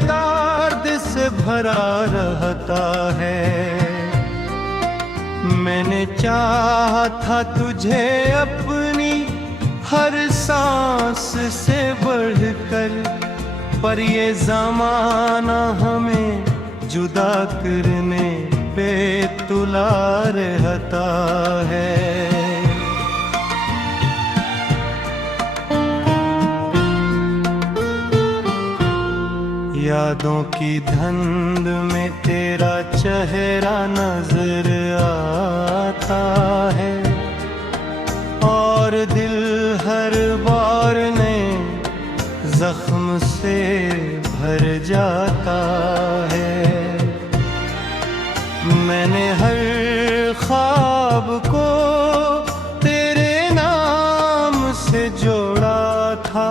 दर्द से भरा रहता है। मैंने चाहा था तुझे अपनी हर सांस से बढ़कर, पर ये ज़माना हमें जुदा करने पे तुला रहता है। यादों की धुंध में तेरा चेहरा नजर आता है, और दिल हर बार नए जख्म से भर जाता है। मैंने हर ख्वाब को तेरे नाम से जोड़ा था,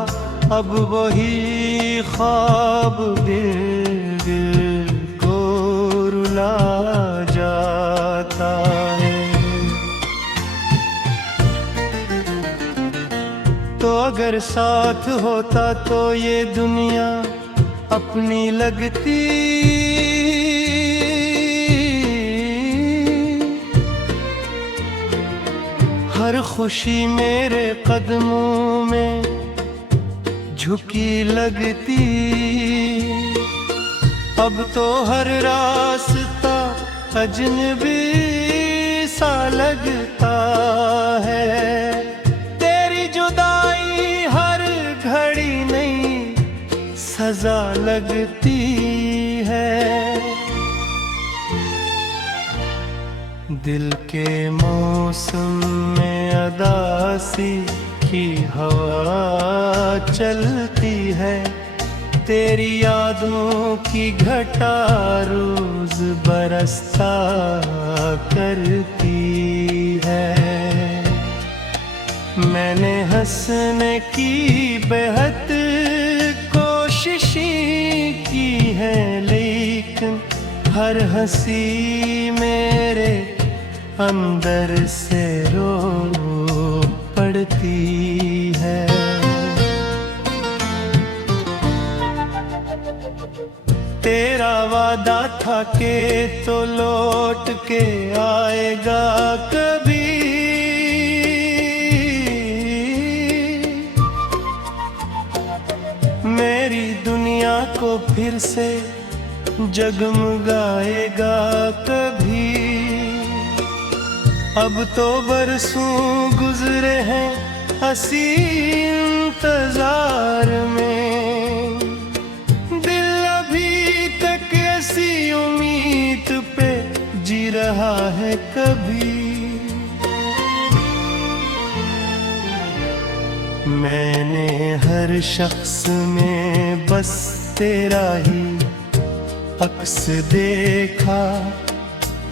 अब वही ख्वाब दिल दिल को रुला जाता है। तो अगर साथ होता तो ये दुनिया अपनी लगती, हर खुशी मेरे कदमों में झुकी लगती। अब तो हर रास्ता अजनबी सा लगता है। तेरी जुदाई हर घड़ी नई सजा लगती है। दिल के मौसम में अदासी की हवा चलती है, तेरी यादों की घटा रोज बरसता करती है। मैंने हंसने की बेहद कोशिश की है, लेकिन हर हंसी मेरे अंदर से रो पड़ती है। तेरा वादा था कि तो लौट के आएगा कभी, मेरी दुनिया को फिर से जगमगाएगा कभी। अब तो बरसों गुजरे हैं हंसी इंतजार में, दिल अभी तक ऐसी उम्मीद पे जी रहा है कभी। मैंने हर शख्स में बस तेरा ही अक्स देखा,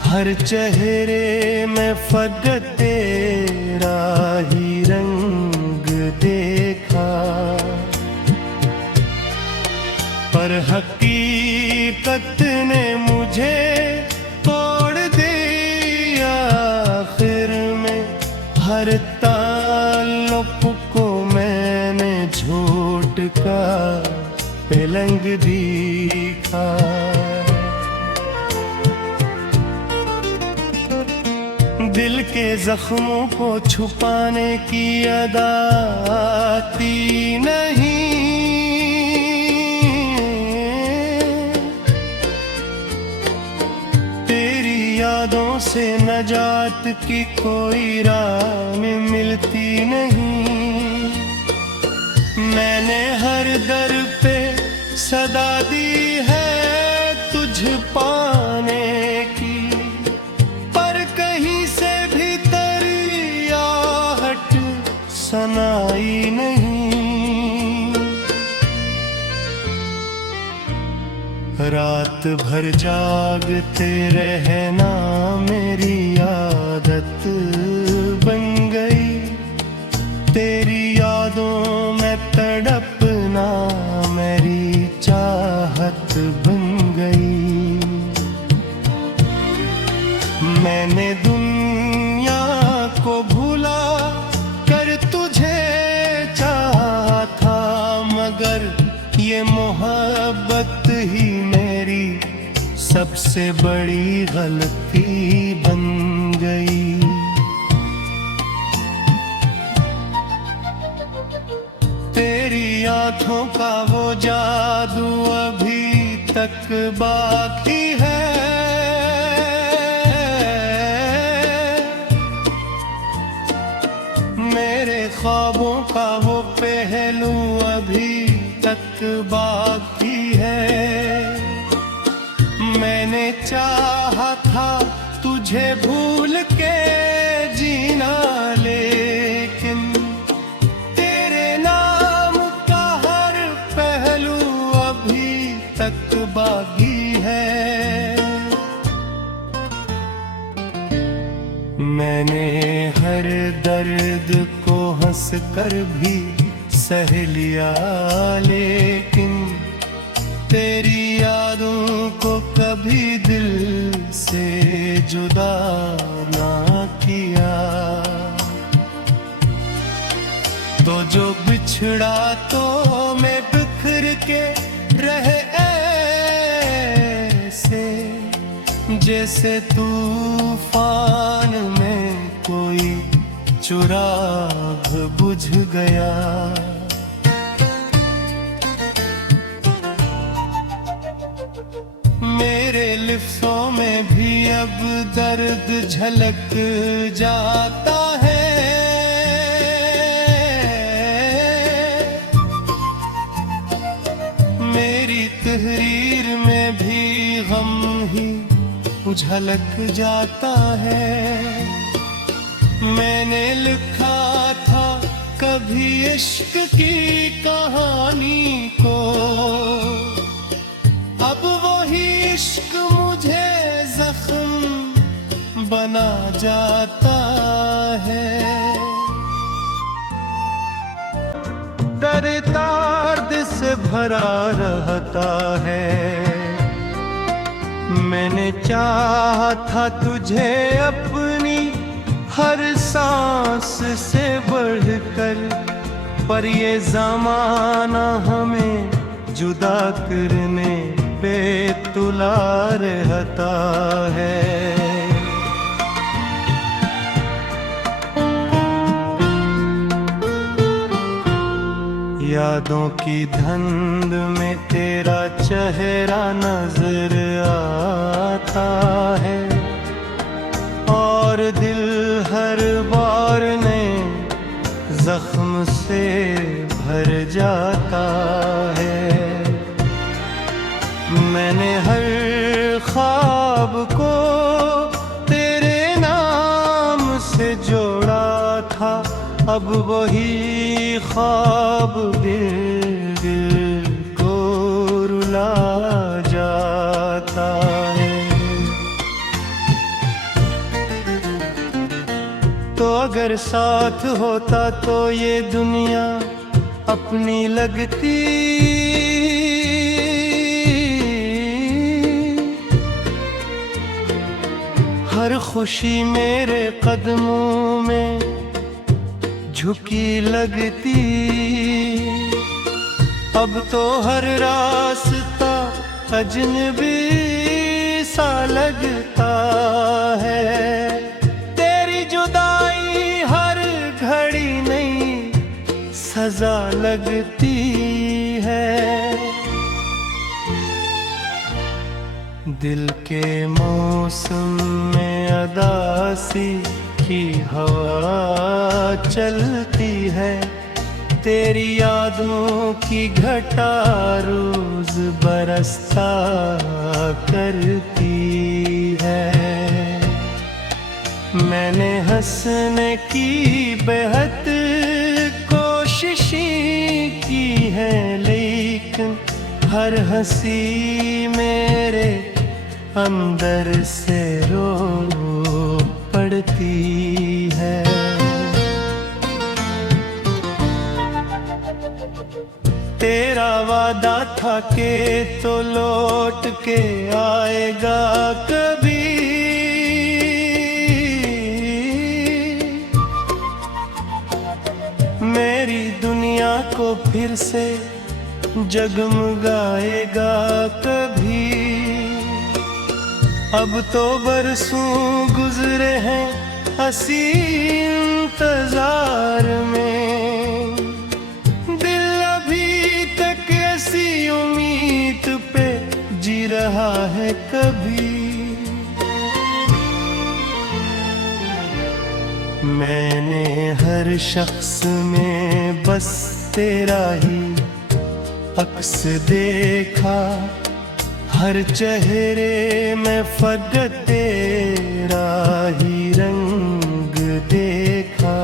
हर चेहरे में फकत तेरा ही रंग देखा, पर हकीकत ने मुझे तोड़ दिया आखिर में। हर ताल्लुक को मैंने झूठ का पलंग दिखा। दिल के जख्मों को छुपाने की अदा आती नहीं, तेरी यादों से नजात की कोई राह में मिलती नहीं। मैंने हर दर पे सदा दी है तुझ पाने की, सनाई नहीं। रात भर जागते रहना मेरी आदत बन गई, तेरी यादों में तड़पना मेरी चाहत बन गई। मैंने दुनिया को भूला कर तुझे चाहा था, मगर ये मोहब्बत मोहब्बत ही मेरी सबसे बड़ी गलती बन गई। तेरी आंखों का वो जादू अभी तक बाकी है। मेरे ख्वाबों का वो पहलू अभी तक बाकी है। मैंने चाहा था तुझे भूल के जीना, लेकिन तेरे नाम का हर पहलू अभी तक बाकी है। मैंने हर दर्द को हंस कर भी सह लिया, लेकिन तेरी यादों को कभी दिल से जुदा ना किया। तो जो बिछड़ा तो मैं बिखर के रहे ऐसे, जैसे तूफान में कोई चिराग बुझ गया। मेरे लिफ्टों में भी अब दर्द झलक जाता है। मेरी तहरीर में भी गम ही झलक जाता है। मैंने लिखा था कभी इश्क की कहानी को, अब वही इश्क मुझे जख्म बना जाता है। दर्द से भरा रहता है। मैंने चाहा था तुझे अपनी हर सांस से बढ़कर, पर ये ज़माना हमें जुदा करने पे तुला रहता है। यादों की धुंध में तेरा चेहरा नजर आता है, और दिल हर बार नए जख्म से भर जाता है। मैंने हर ख्वाब को तेरे नाम से जोड़ा था, अब वही ख्वाब दिल को रुला जाता है। तो अगर साथ होता तो ये दुनिया अपनी लगती, हर खुशी मेरे कदमों में झुकी लगती। अब तो हर रास्ता अजनबी सा लगता है। तेरी जुदाई हर घड़ी नई सजा लगती है। दिल के मौसम में अदासी की हवा चलती है, तेरी यादों की घटा रोज बरसता करती है। मैंने हंसने की बेहद कोशिश की है, लेकिन हर हंसी मेरे अंदर से रो पड़ती है। तेरा वादा था कि तो लौट के आएगा कभी, मेरी दुनिया को फिर से जगमगाएगा कभी। अब तो बरसों गुजरे हैं हंसी इंतजार में, दिल अभी तक ऐसी उम्मीद पे जी रहा है कभी। मैंने हर शख्स में बस तेरा ही अक्स देखा, हर चेहरे में फकत तेरा ही रंग देखा।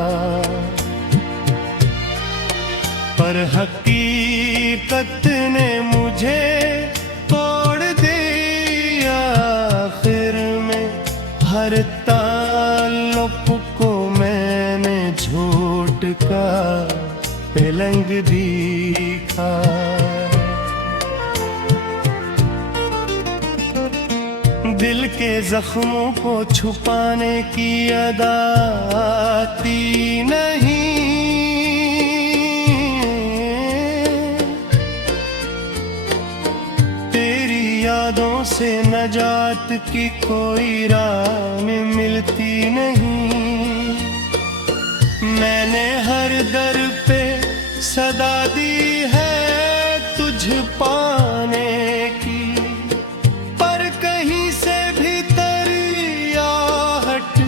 पर हकीकत ने मुझे तोड़ दिया आखिर में, हर ताल्लुक को मैंने झूठ का पलंग दिखा। दिल के जख्मों को छुपाने की अदा आती नहीं, तेरी यादों से नजात की कोई राह मिलती नहीं। मैंने हर दर पे सदा दी है तुझ पाने की, पर कहीं से भी तेरी आहट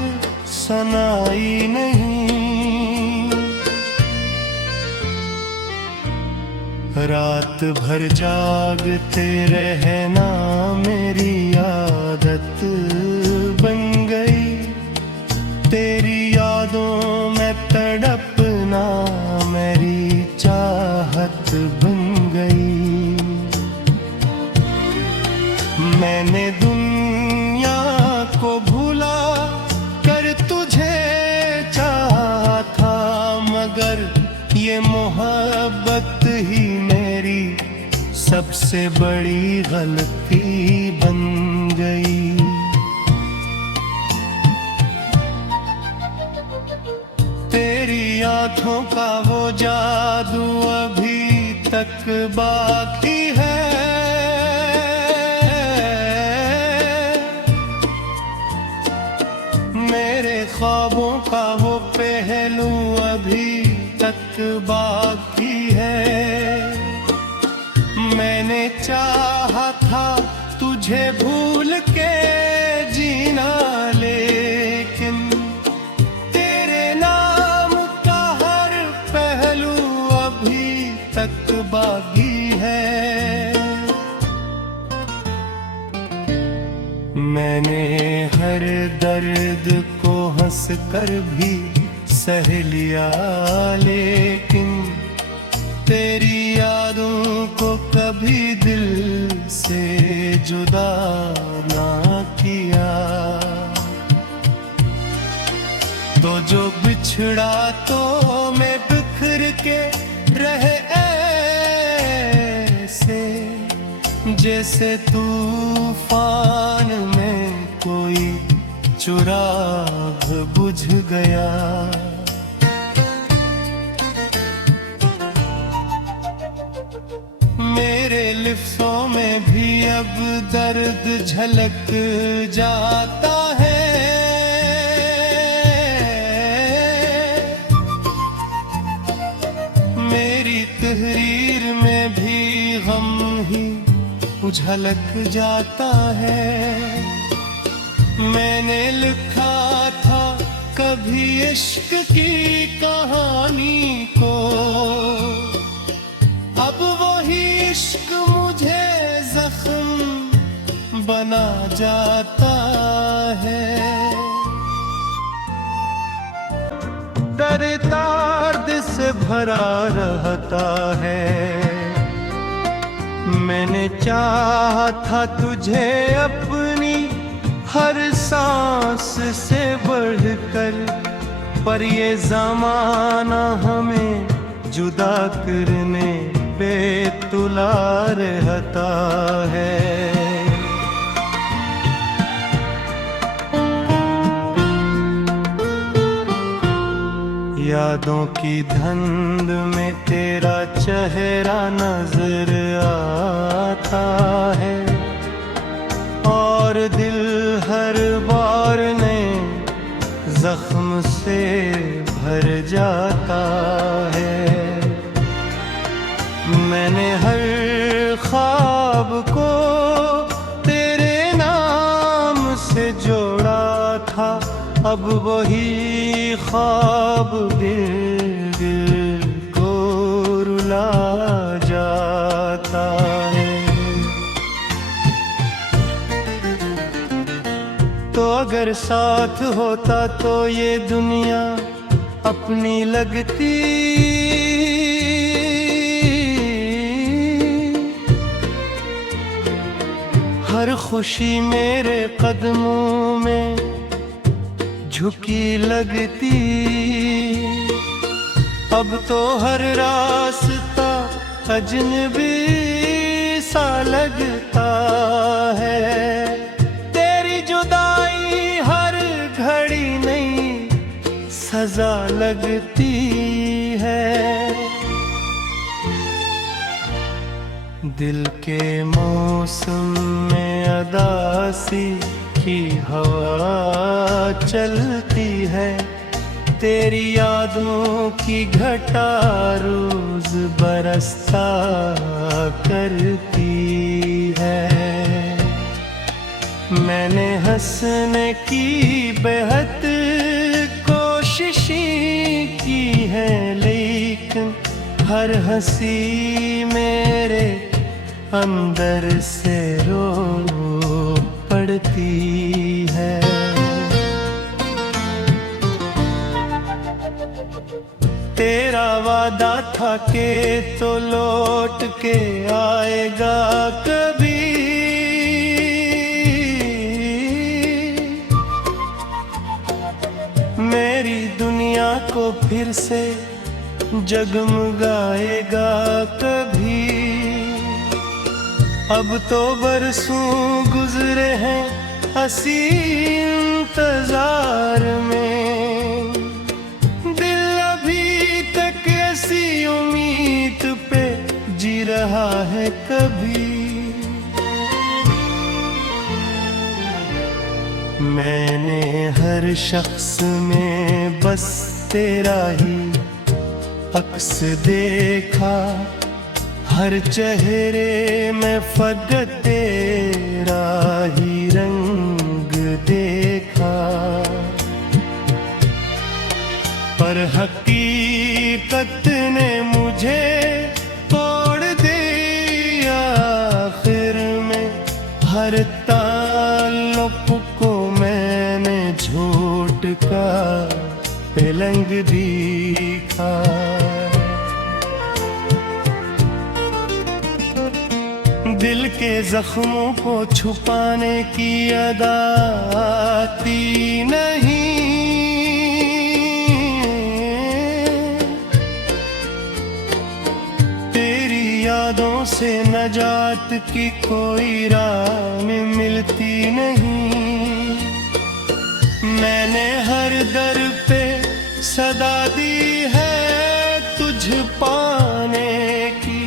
सुनाई नहीं। रात भर जागते रहना मेरी आदत बन गई, तेरी यादों में तड़पना मेरी चाहत बन गई। मैंने दुनिया को भुला कर तुझे चाहा था, मगर ये मोहब्बत ही मेरी सबसे बड़ी गलती बन गई। तेरी आँखों का वो जादू अभी तक बाकी है, मेरे ख्वाबों का वो पहलू अभी तक बाकी है। मैंने चाहा था तुझे भूल के जीना, लेकिन तेरे नाम का हर पहलू अभी तक बाकी है। मैंने हर दर्द को हंस कर भी सह लिया, लेकिन तेरी यादों को कभी दिल से जुदा ना किया। तो जो बिछड़ा तो मैं बिखर के रहे ऐसे, जैसे तूफान में कोई चिराग बुझ गया। मेरे लिफ्टों में भी अब दर्द झलक जाता है, मेरी तहरीर में भी गम ही झलक जाता है। मैंने लिखा था कभी इश्क की कहानी को, अब वही इश्क मुझे जख्म बना जाता है। दर्द से भरा रहता है, मैंने चाहा था तुझे अपनी हर सांस से बढ़कर, पर ये ज़माना हमें जुदा करने पे तुला रहता है। यादों की धुंध में तेरा चेहरा नजर आता है, और दिल हर बार नए जख्म से भर जाता है। मैंने हर ख्वाब को तेरे नाम से जोड़ा था, अब वही ख्वाब दिल को रुला जाता है। तो अगर साथ होता तो ये दुनिया अपनी लगती, हर खुशी मेरे कदमों में झुकी लगती। अब तो हर रास्ता अजनबी सा लगता है, तेरी जुदाई हर घड़ी नई सजा लगती है। दिल के मौसम में अदासी की हवा चलती है, तेरी यादों की घटा रोज बरसा करती है। मैंने हंसने की बेहद कोशिशें की है, लेकिन हर हंसी मेरे अंदर से रो पड़ती है। तेरा वादा था कि तो लौट के आएगा कभी, मेरी दुनिया को फिर से जगमगाएगा कभी। अब तो बरसों गुजरे हैं हंसी इंतजार में, दिल अभी तक ऐसी उम्मीद पे जी रहा है कभी। मैंने हर शख्स में बस तेरा ही अक्स देखा, हर चेहरे में फकत तेरा ही रंग देखा, पर हकीकत ने मुझे तोड़ दिया आखिर में। हर ताल्लुक को मैंने झूठ का पलंग दिखा। दिल के जख्मों को छुपाने की अदा आती नहीं, तेरी यादों से नजात की कोई राह मिलती नहीं। मैंने हर दर पे सदा दी है तुझ पाने की,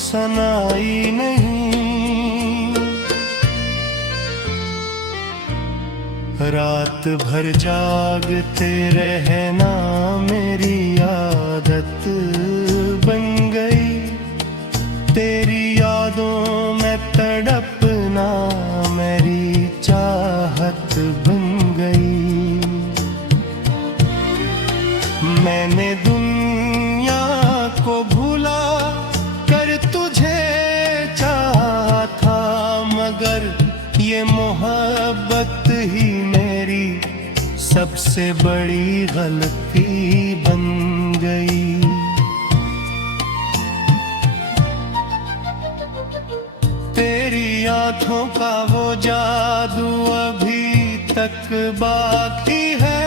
सनाई नहीं। रात भर जागते रहना मेरी आदत बन गई, तेरी यादों में तड़पना मेरी चाहत बन गई। मैंने दुनिया को भूला मगर ये मोहब्बत ही मेरी सबसे बड़ी गलती बन गई। तेरी आँखों का वो जादू अभी तक बाकी है,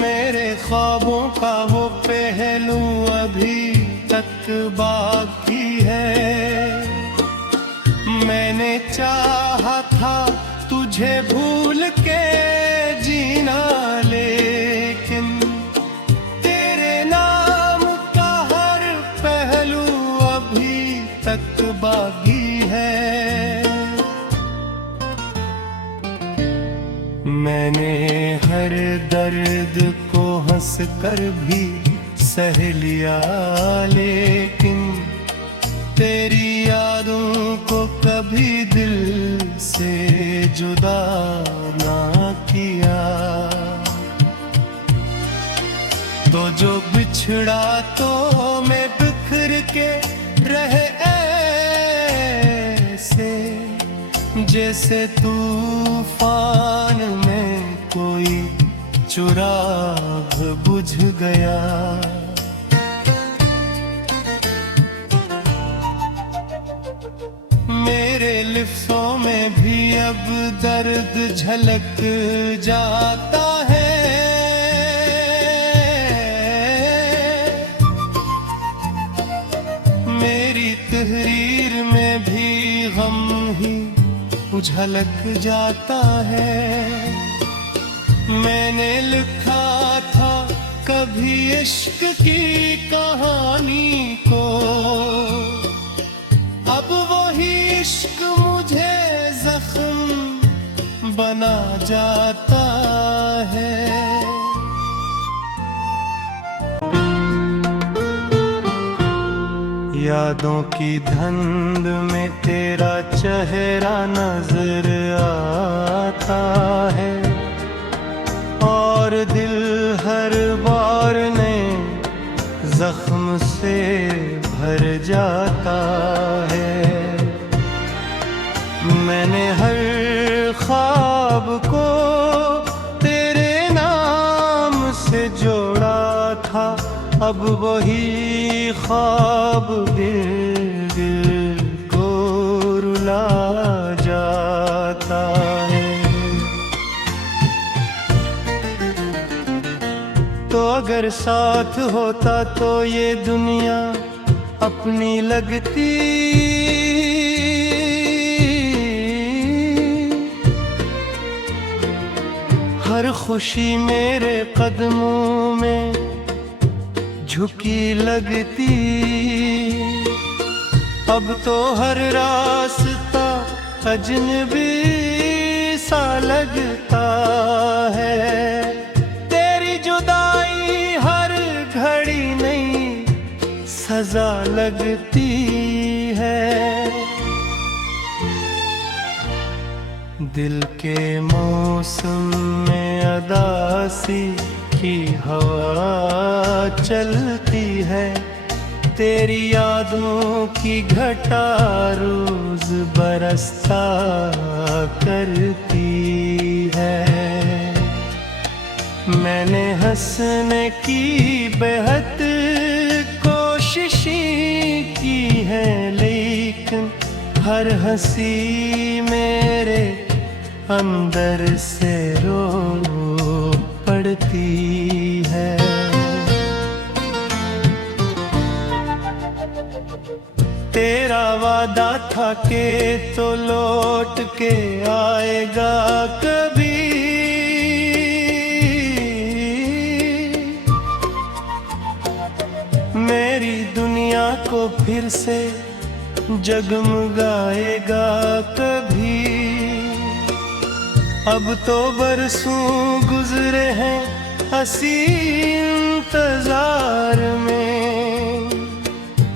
मेरे ख्वाबों का वो पहलू अभी तक बाकी है। चाहा था तुझे भूल के जीना, लेकिन तेरे नाम का हर पहलू अभी तक बागी है। मैंने हर दर्द को हंस कर भी सह लिया, लेकिन तेरी यादों को कभी दिल से जुदा ना किया। तो जो बिछड़ा तो मैं बिखर के रहे ऐसे, जैसे तूफान में कोई चिराग बुझ गया। मेरे लिफ्टों में भी अब दर्द झलक जाता है। मेरी तहरीर में भी गम ही झलक जाता है। मैंने लिखा था कभी इश्क की कहानी को, अब वही इश्क मुझे जख्म बना जाता है। यादों की धुंध में तेरा चेहरा नजर आता है, और दिल हर बार नए जख्म से भर जाता है। मैंने हर ख्वाब को तेरे नाम से जोड़ा था, अब वही ख्वाब दिल को रुला जाता है। तो अगर साथ होता तो ये दुनिया अपनी लगती, हर खुशी मेरे कदमों में झुकी लगती। अब तो हर रास्ता अजनबी सा लगता है। तेरी जुदाई हर घड़ी नई सजा लगती है। दिल के मौसम में अदासी की हवा चलती है, तेरी यादों की घटा रोज बरसता करती है। मैंने हंसने की बेहद कोशिश की है, लेकिन हर हंसी मेरे अंदर से रो पड़ती है। तेरा वादा था कि तो लौट के आएगा कभी, मेरी दुनिया को फिर से जगमगाएगा कभी। अब तो बरसों गुजरे हैं हंसी इंतजार में,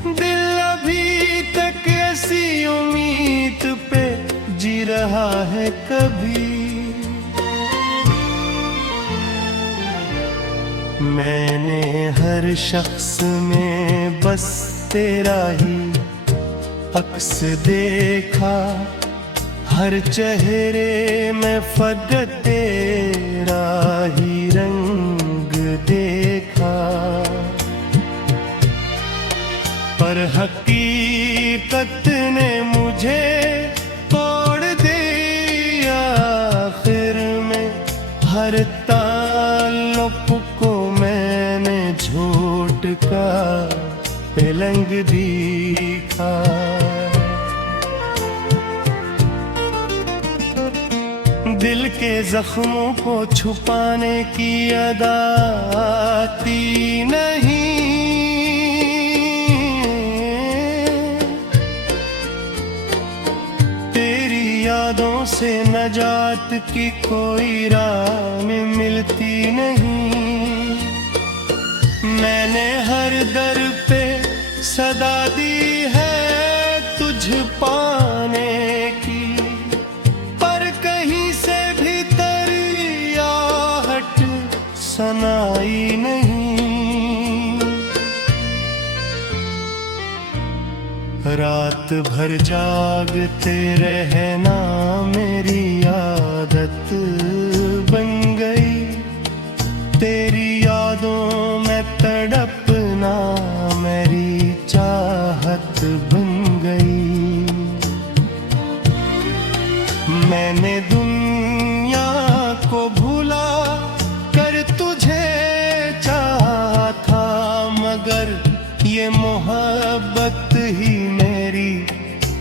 दिल अभी तक ऐसी उम्मीद पे जी रहा है कभी। मैंने हर शख्स में बस तेरा ही अक्स देखा, हर चेहरे में फकत तेरा ही रंग देखा। पर हकीकत ने मुझे तोड़ दिया आखिर में, हर ताल्लुक को मैंने झूठ का पलंग दिखा। दिल के जख्मों को छुपाने की अदा आती नहीं। तेरी यादों से नजात की कोई राह में मिलती नहीं। मैंने हर दर पे सदा दी है तुझ पाने की, पर कहीं से भी तेरी आहट सुनाई नहीं। रात भर जागते रहना मेरी आदत बन गई। तेरी यादों में तड़पना मेरी चाहत बन गई। मैंने दुनिया को भुला कर तुझे चाहा था, मगर ये मोहब्बत ही मेरी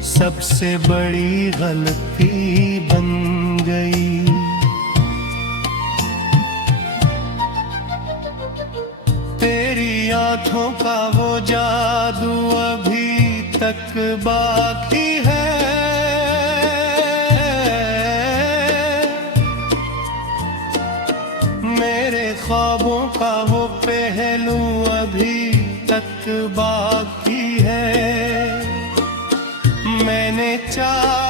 सबसे बड़ी गलती बन गई। तेरी आँखों का वो जादू अभी तक बाकी है। मेरे ख्वाबों का वो पहलू अभी तक बाकी है। मैंने चाहा